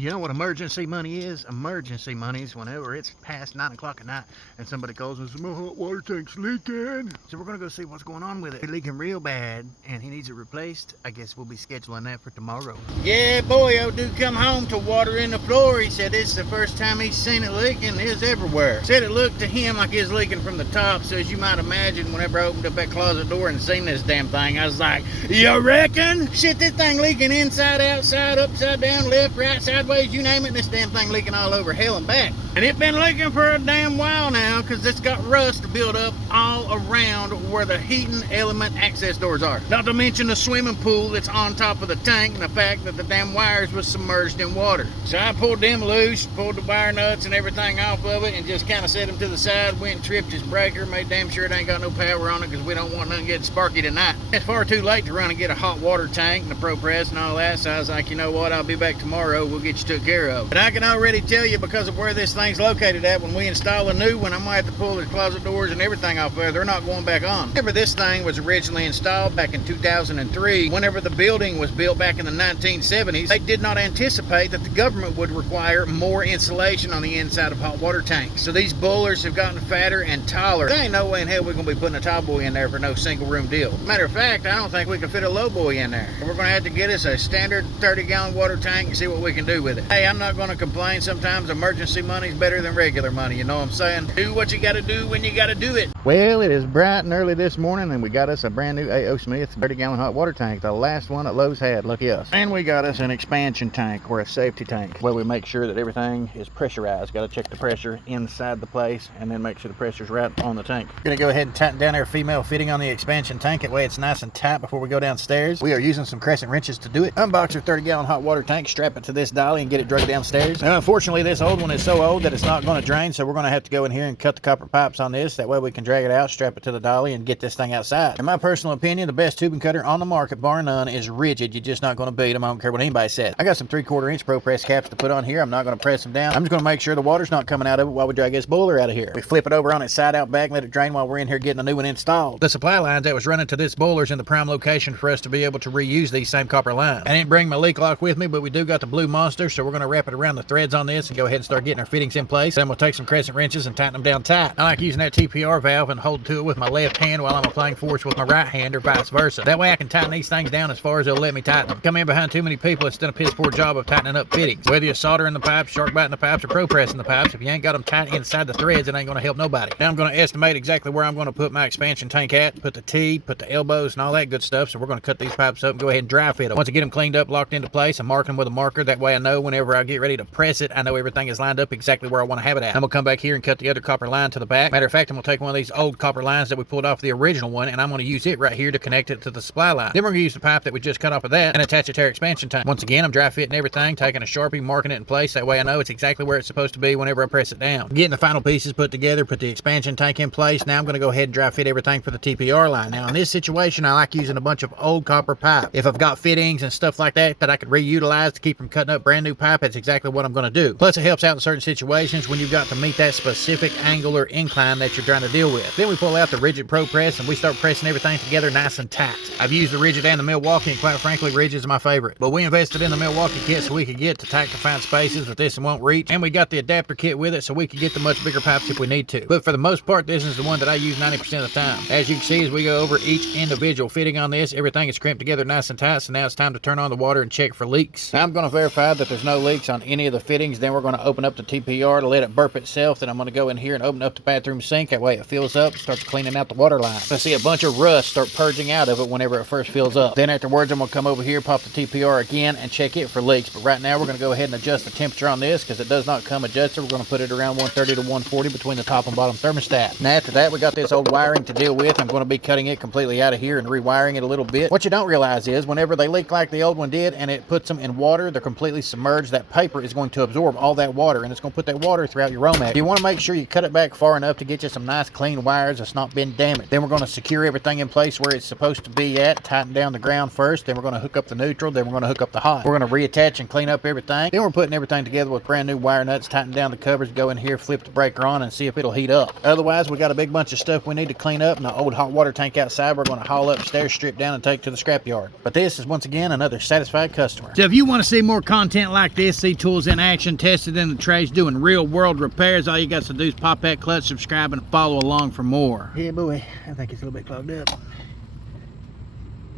You know what emergency money is? Emergency money is whenever it's past 9 o'clock at night and somebody calls and says, my hot water tank's leaking. So we're gonna go see what's going on with it. It's leaking real bad and he needs it replaced. I guess we'll be scheduling that for tomorrow. Yeah, boy, old dude come home to water in the floor. He said it's the first time he's seen it leaking. It's everywhere. Said it looked to him like it's leaking from the top. So as you might imagine, whenever I opened up that closet door and seen this damn thing, I was like, you reckon? Shit, this thing leaking inside, outside, upside down, left, right, sideways, you name it. This damn thing leaking all over hell and back. And it's been leaking for a damn while now because it's got rust built up all around where the heating element access doors are. Not to mention the swimming pool that's on top of the tank and the fact that the damn wires was submerged in water. So I pulled them loose, pulled the wire nuts and everything off of it and just kind of set them to the side, went and tripped his breaker, made damn sure it ain't got no power on it because we don't want nothing getting sparky tonight. It's far too late to run and get a hot water tank and a Pro Press and all that, so I was like, you know what, I'll be back tomorrow, we'll get you took care of. But I can already tell you because of where this thing's located at, when we install a new one, I might have to pull the closet doors and everything off there. They're not going back on. Whenever this thing was originally installed back in 2003, whenever the building was built back in the 1970s, they did not anticipate that the government would require more insulation on the inside of hot water tanks. So these boilers have gotten fatter and taller. There ain't no way in hell we're going to be putting a tall boy in there for no single room deal. Matter of fact, I don't think we can fit a low boy in there. We're going to have to get us a standard 30-gallon water tank and see what we can do with it. Hey, I'm not going to complain. Sometimes emergency money's better than regular money, you know what I'm saying? Do what you got to do when you got to do it. Well, it is bright and early this morning and we got us a brand new A.O. Smith 30-gallon hot water tank, the last one that Lowe's had, lucky us. And we got us an expansion tank or a safety tank where we make sure that everything is pressurized. Got to check the pressure inside the place and then make sure the pressure's right on the tank. We're going to go ahead and tighten down our female fitting on the expansion tank. That way it's nice and tight before we go downstairs. We are using some crescent wrenches to do it. Unbox your 30-gallon hot water tank, strap it to this dolly and get it dragged downstairs. Now, unfortunately, this old one is so old that it's not going to drain, so we're going to have to go in here and cut the copper pipes on this. That way we can drag it out, strap it to the dolly, and get this thing outside. In my personal opinion, the best tubing cutter on the market, bar none, is Ridgid. You're just not going to beat them. I don't care what anybody says. I got some 3/4 inch Pro Press caps to put on here. I'm not going to press them down. I'm just going to make sure the water's not coming out of it while we drag this boiler out of here. We flip it over on its side out back and let it drain while we're in here getting a new one installed. The supply lines that was running to this boiler's in the prime location for us to be able to reuse these same copper lines. I didn't bring my leak lock with me, but we do got the blue monster, so we're going to wrap it around the threads on this and go ahead and start getting our fittings in place. Then we'll take some crescent wrenches and tighten them down tight. I like using that TPR valve and hold to it with my left hand while I'm applying force with my right hand or vice versa. That way I can tighten these things down as far as they'll let me tighten them. Come in behind too many people, it's done a piss poor job of tightening up fittings. Whether you're soldering the pipes, shark biting the pipes, or Pro Pressing the pipes, if you ain't got them tight inside the threads, it ain't going to help nobody. Now I'm going to estimate exactly where I'm going to put my expansion tank at, put the T, put the elbows and all that good stuff. So we're going to cut these pipes up and go ahead and dry fit them. Once I get them cleaned up, locked into place, I'm marking them with a marker. That way I know whenever I get ready to press it, I know everything is lined up exactly where I want to have it at. I'm going to come back here and cut the other copper line to the back. Matter of fact, I'm going to take one of these old copper lines that we pulled off the original one and I'm going to use it right here to connect it to the supply line. Then we're going to use the pipe that we just cut off of that and attach it to our expansion tank. Once again, I'm dry fitting everything, taking a Sharpie, marking it in place. That way I know it's exactly where it's supposed to be whenever I press it down. Getting the final pieces put together, put the expansion tank in place. Now I'm going to go ahead and dry fit everything for the TPR line. Now in this situation, I like using a bunch of old copper pipe. If I've got fittings and stuff like that I could reutilize to keep from cutting up brand new pipe, that's exactly what I'm going to do. Plus it helps out in certain situations when you've got to meet that specific angle or incline that you're trying to deal with. Then we pull out the Ridgid Pro Press and we start pressing everything together nice and tight. I've used the Ridgid and the Milwaukee, and quite frankly, Ridgid's my favorite. But we invested in the Milwaukee kit so we could get to tight confined spaces that this one won't reach, and we got the adapter kit with it so we could get the much bigger pipes if we need to. But for the most part, this is the one that I use 90% of the time. As you can see, as we go over each individual fitting on this, everything is crimped together nice and tight, so now it's time to turn on the water and check for leaks. Now I'm going to verify that there's no leaks on any of the fittings. Then we're going to open up the TPR to let it burp itself. Then I'm going to go in here and open up the bathroom sink. That way it fills up and starts cleaning out the water line. I see a bunch of rust start purging out of it whenever it first fills up. Then afterwards, I'm going to come over here, pop the TPR again, and check it for leaks. But right now, we're going to go ahead and adjust the temperature on this because it does not come adjusted. We're going to put it around 130 to 140 between the top and bottom thermostat. Now after that, we got this old wiring to deal with. I'm going to be cutting it completely out of here and rewiring it a little bit. What you don't realize is whenever they leak like the old one did and it puts them in water, they're completely submerged. That paper is going to absorb all that water and it's going to put that water throughout your romac. You want to make sure you cut it back far enough to get you some nice clean wires that's not been damaged. Then we're going to secure everything in place where it's supposed to be at, tighten down the ground first, then we're going to hook up the neutral, then we're going to hook up the hot. We're going to reattach and clean up everything. Then we're putting everything together with brand new wire nuts, tighten down the covers, go in here, flip the breaker on and see if it'll heat up. Otherwise, we got a big bunch of stuff we need to clean up and the old hot water tank outside we're going to haul upstairs, strip down and take to the scrap yard. But this is once again another satisfied customer. So if you want to see more content content like this, see tools in action, tested in the trades, doing real world repairs, all you got to do is pop that clutch, subscribe, and follow along for more. Yeah, boy. I think it's a little bit clogged up.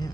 Yeah.